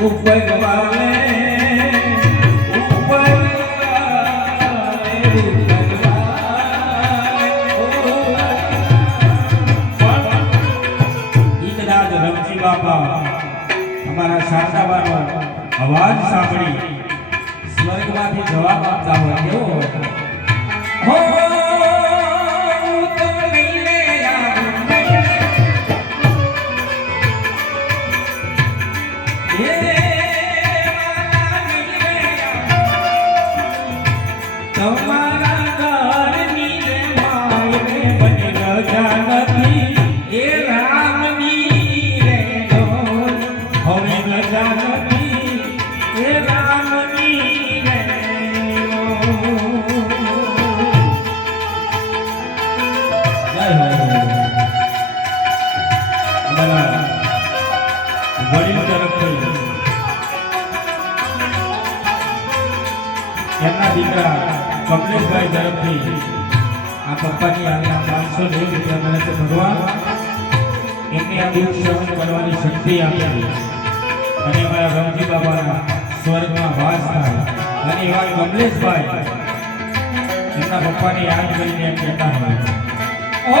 ઉપર વાલે ઉપર વાલે ઉપર વાલે ઈ કદાચ રમજી બાપા અમારા શારદાબાનો અવાજ સાંભળી સ્વર્ગમાંથી જવાબ આપતા હોય કેવો હોય Yeah. એમના દીકરા કમલેશભાઈ તરફથી આ પપ્પાની આજ્ઞા પાંચસો નેવું રૂપિયા મળે છે ભગવાન. એમને આ દુઃખ સહન કરવાની શક્તિ આપી. અને અમારા રમજી બાબાના સ્વર્ગમાં વાસ થાય. અને એવા કમલેશભાઈ એમના પપ્પાને યાદ કરીને એમ કહેતા હોય. ઓ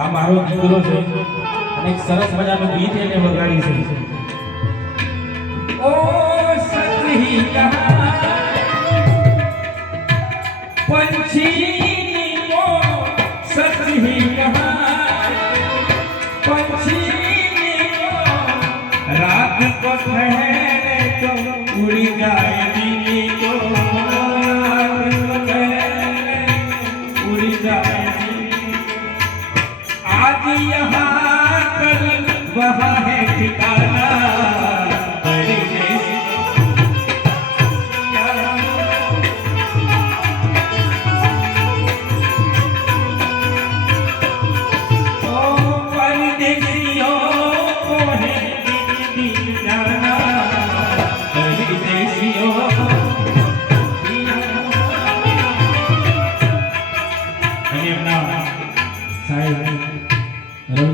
આ મારો દીકરો છે. અને એક સરસ મજાનું ગીત એને વગાડી છે. ઓ સતહી પંછી ઓ સતહી કો ઠહેરે आज यहाँ कल वहाँ है ठिकाना। को है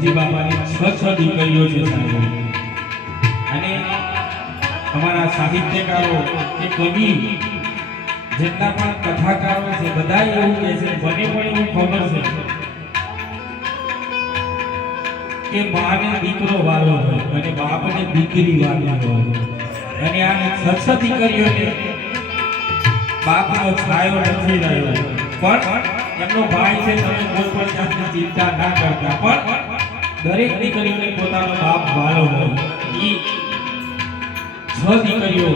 રમજી બાપાની છ છ દીકરીઓ છે. અને અમારા સાહિત્યકારો કે કવિ, જેટલા પણ કથાકારો છે બધા એવું કહે છે મને પણ એવું ખબર છે કે માને દીકરો વાલો હોય અને બાપને દીકરી વાલી હોય. અને આ છ દીકરીઓને બાપનો છાયો નથી રહ્યો. પણ એમનો ભાઈ છે, તમે કોઈ પણ જાતની ચિંતા ના કરતા. પણ દરેક દીકરીઓને પોતાનો બાપ વાલો હોય એ છ દીકરીઓ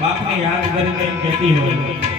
બાપને યાદ કરીને કહેતી હોય.